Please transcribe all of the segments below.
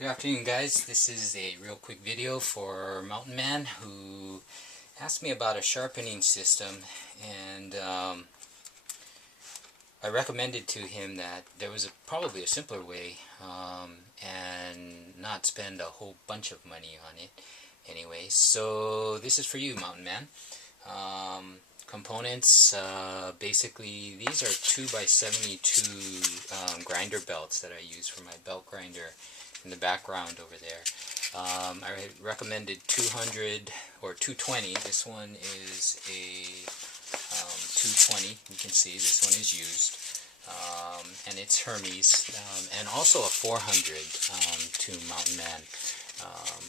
Good afternoon, guys. This is a real quick video for Mountain Man who asked me about a sharpening system, and I recommended to him that there was probably a simpler way and not spend a whole bunch of money on it anyway. So this is for you, Mountain Man. Components, basically these are 2x72 grinder belts that I use for my belt grinder in the background over there. I recommended 200 or 220. This one is a 220. You can see this one is used, and it's Hermes, and also a 400 to Mountain Man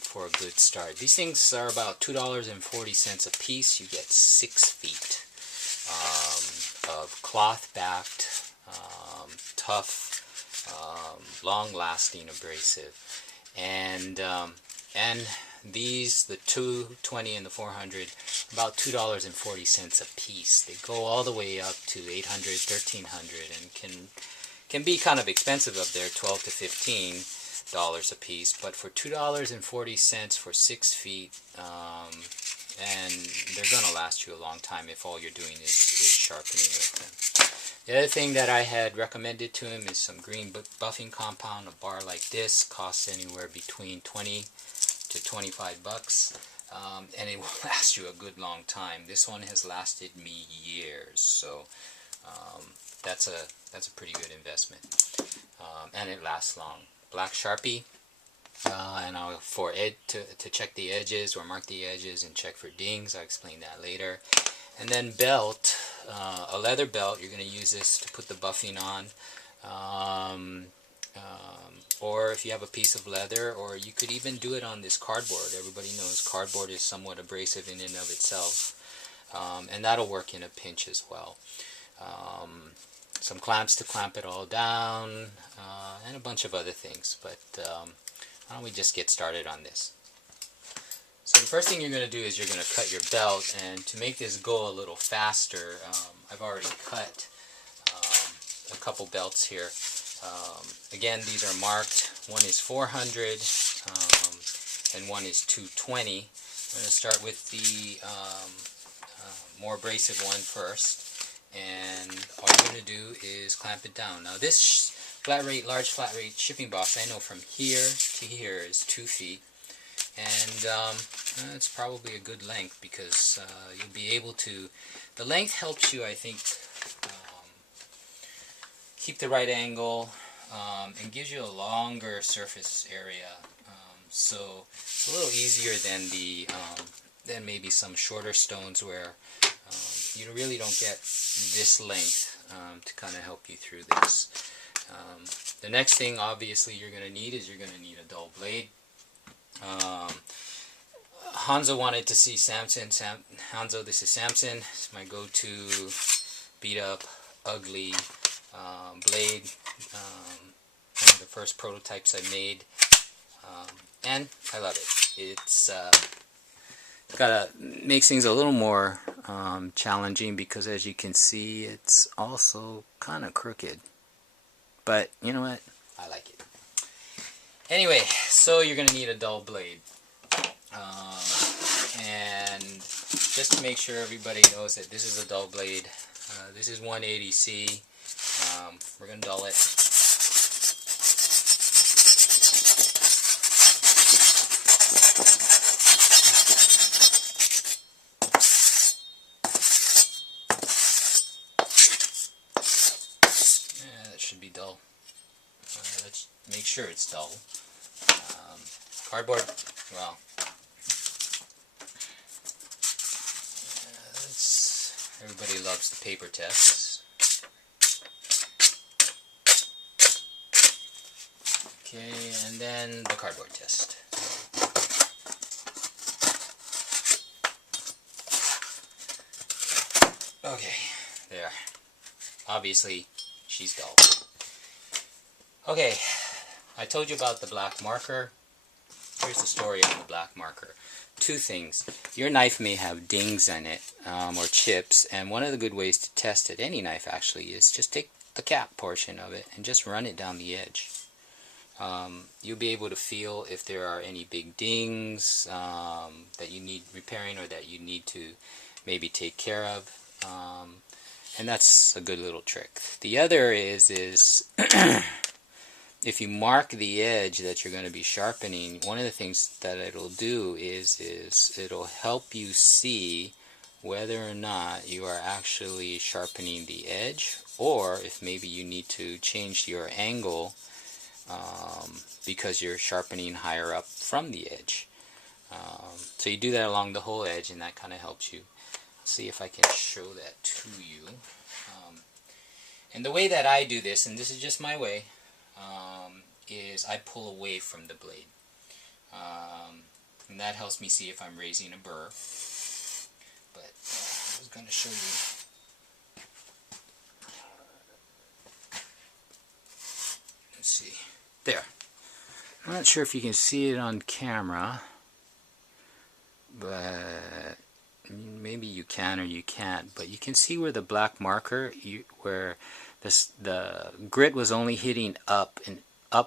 for a good start. These things are about $2.40 a piece. You get 6 feet of cloth-backed, tough, long-lasting abrasive, and these, the 220 and the 400, about $2.40 a piece. They go all the way up to $800, $1,300, and can be kind of expensive up there, $12 to $15 a piece. But for $2.40 for 6 feet, and they're gonna last you a long time if all you're doing is sharpening with them. The other thing that I had recommended to him is some green buffing compound. A bar like this costs anywhere between 20 to 25 bucks, and it will last you a good long time. This one has lasted me years, so that's a pretty good investment, and it lasts long. Black Sharpie, and to check the edges or mark the edges and check for dings. I'll explain that later. And then belt, a leather belt. You're going to use this to put the buffing on, or if you have a piece of leather, or you could even do it on this cardboard. Everybody knows cardboard is somewhat abrasive in and of itself, and that'll work in a pinch as well. Some clamps to clamp it all down, and a bunch of other things, but why don't we just get started on this. So the first thing you're going to do is you're going to cut your belt, and to make this go a little faster, I've already cut a couple belts here. Again, these are marked. One is 400 and one is 220. I'm going to start with the more abrasive one first, and all you're going to do is clamp it down. Now this large flat rate shipping box, I know from here to here is 2 feet, and it's probably a good length because you'll be able to, the length helps you, I think, keep the right angle, and gives you a longer surface area, so it's a little easier than maybe some shorter stones where you really don't get this length to kind of help you through this. The next thing obviously you're going to need is a dull blade. Hanzo wanted to see Samson. Hanzo, this is Samson. It's my go-to beat up, ugly blade. One of the first prototypes I made, and I love it. It's makes things a little more challenging because, as you can see, it's also kind of crooked. But you know what? I like it. Anyway, so you're going to need a dull blade. And just to make sure everybody knows that this is a dull blade, this is 180C. We're going to dull it. Yeah, that should be dull. Let's make sure it's dull. Cardboard, well, everybody loves the paper tests. Okay, and then the cardboard test. Okay, there. Obviously, she's dull. Okay, I told you about the black marker. Here's the story on the black marker. Two things. Your knife may have dings in it, or chips, and one of the good ways to test it, any knife actually, is just take the cap portion of it and just run it down the edge. you'll be able to feel if there are any big dings that you need repairing or that you need to maybe take care of. And that's a good little trick. The other is if you mark the edge that you're going to be sharpening, one of the things that it'll do is it'll help you see whether or not you are actually sharpening the edge, or if maybe you need to change your angle because you're sharpening higher up from the edge. So you do that along the whole edge, and that kind of helps you. See if I can show that to you. And the way that I do this, and this is just my way, is I pull away from the blade. And that helps me see if I'm raising a burr. But I was going to show you. Let's see. There. I'm not sure if you can see it on camera, but maybe you can or you can't. But you can see where the black marker, where the grit was only hitting up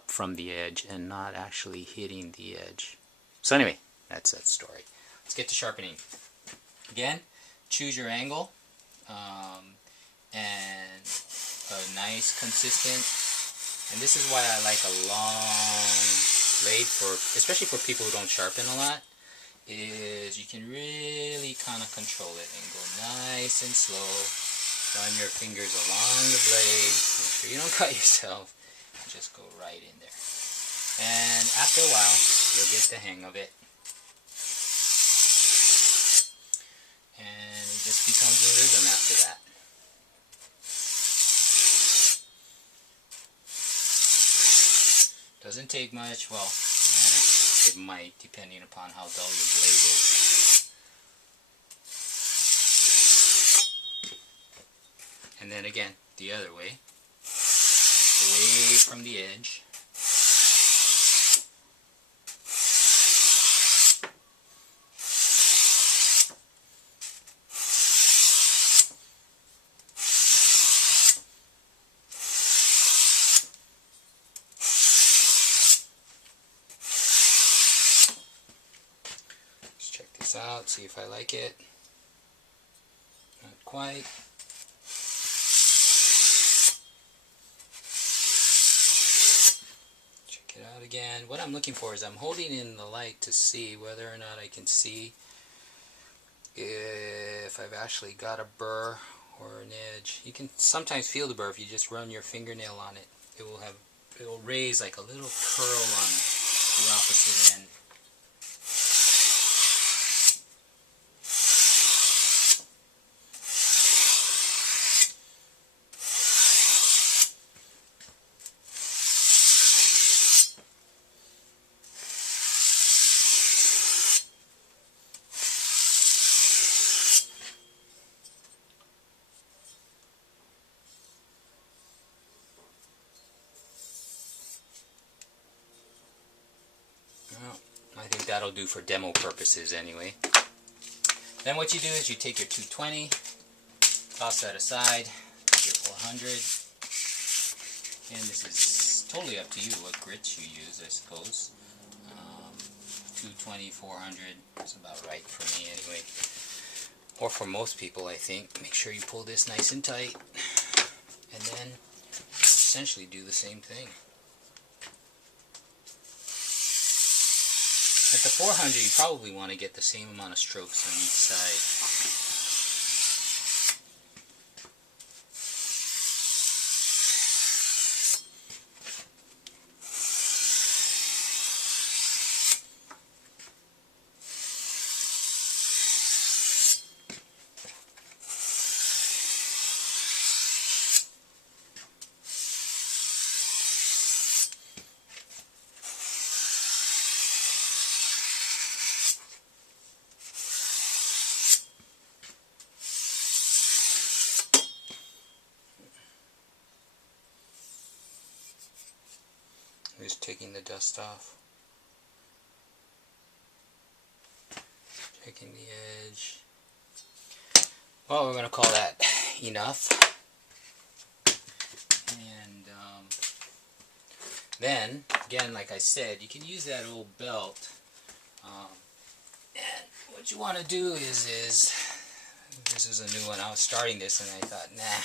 from the edge and not actually hitting the edge. So anyway, that's that story. Let's get to sharpening. Again, choose your angle and a nice consistent. And this is why I like a long blade, especially for people who don't sharpen a lot, is you can really kind of control it and go nice and slow. Run your fingers along the blade, make sure you don't cut yourself, and just go right in there. And after a while, you'll get the hang of it. And it just becomes a rhythm after that. Doesn't take much. Well, it might, depending upon how dull your blade is. And then again, the other way. Away from the edge. Out, see if I like it. Not quite. Check it out again. What I'm looking for is I'm holding in the light to see whether or not I can see if I've actually got a burr or an edge. You can sometimes feel the burr if you just run your fingernail on it. It will raise like a little curl on the opposite end. I think that'll do for demo purposes anyway. Then what you do is you take your 220, toss that aside, take your 400, and this is totally up to you what grits you use, I suppose. 220, 400 is about right for me anyway. Or for most people, I think. Make sure you pull this nice and tight, and then essentially do the same thing. At the 400, you probably want to get the same amount of strokes on each side. Just taking the dust off. Checking the edge. Well, we're going to call that enough. And then again, like I said, you can use that old belt. And what you want to do is this is a new one. I was starting this and I thought, nah.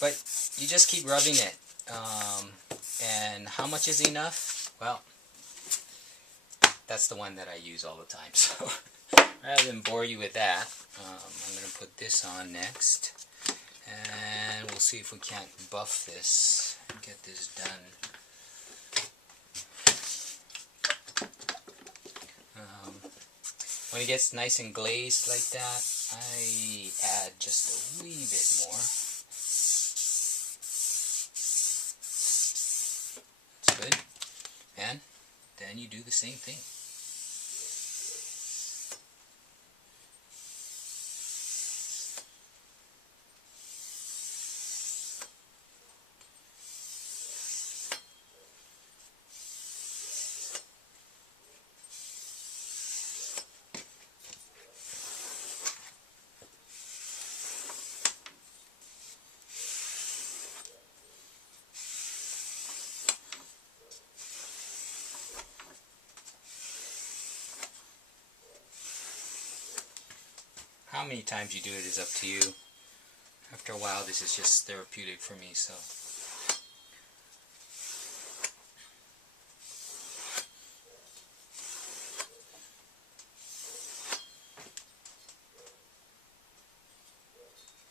But you just keep rubbing it. And how much is enough? Well, that's the one that I use all the time. So rather than bore you with that, I'm going to put this on next. And we'll see if we can't buff this and get this done. When it gets nice and glazed like that, I add just a wee bit more. That's good. And then you do the same thing. How many times you do it is up to you. After a while, this is just therapeutic for me, so.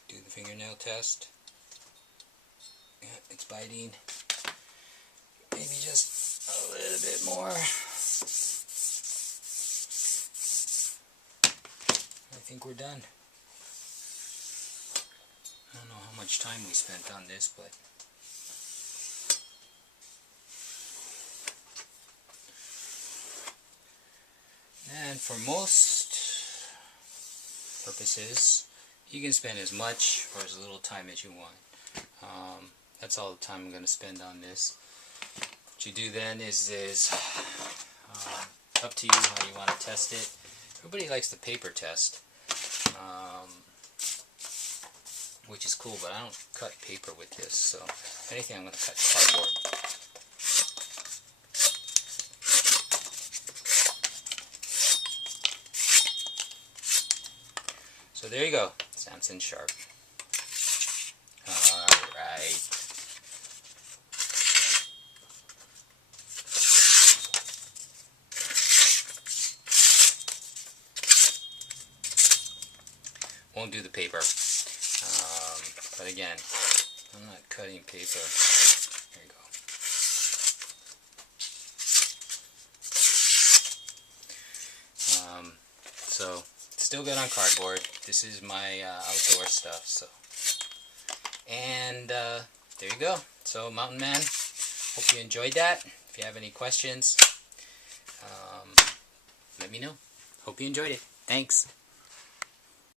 Do the fingernail test. Yeah, it's biting. Maybe just a little bit more. I think we're done. I don't know how much time we spent on this, but and for most purposes, you can spend as much or as little time as you want. That's all the time I'm going to spend on this. What you do then is up to you how you want to test it. Everybody likes the paper test. Which is cool, but I don't cut paper with this, so if anything I'm going to cut cardboard. So there you go, Samson Sharp. Alright. Won't do the paper. But again, I'm not cutting paper. There you go. So, still good on cardboard. This is my outdoor stuff. So, and there you go. So, Mountain Man, hope you enjoyed that. If you have any questions, let me know. Hope you enjoyed it. Thanks.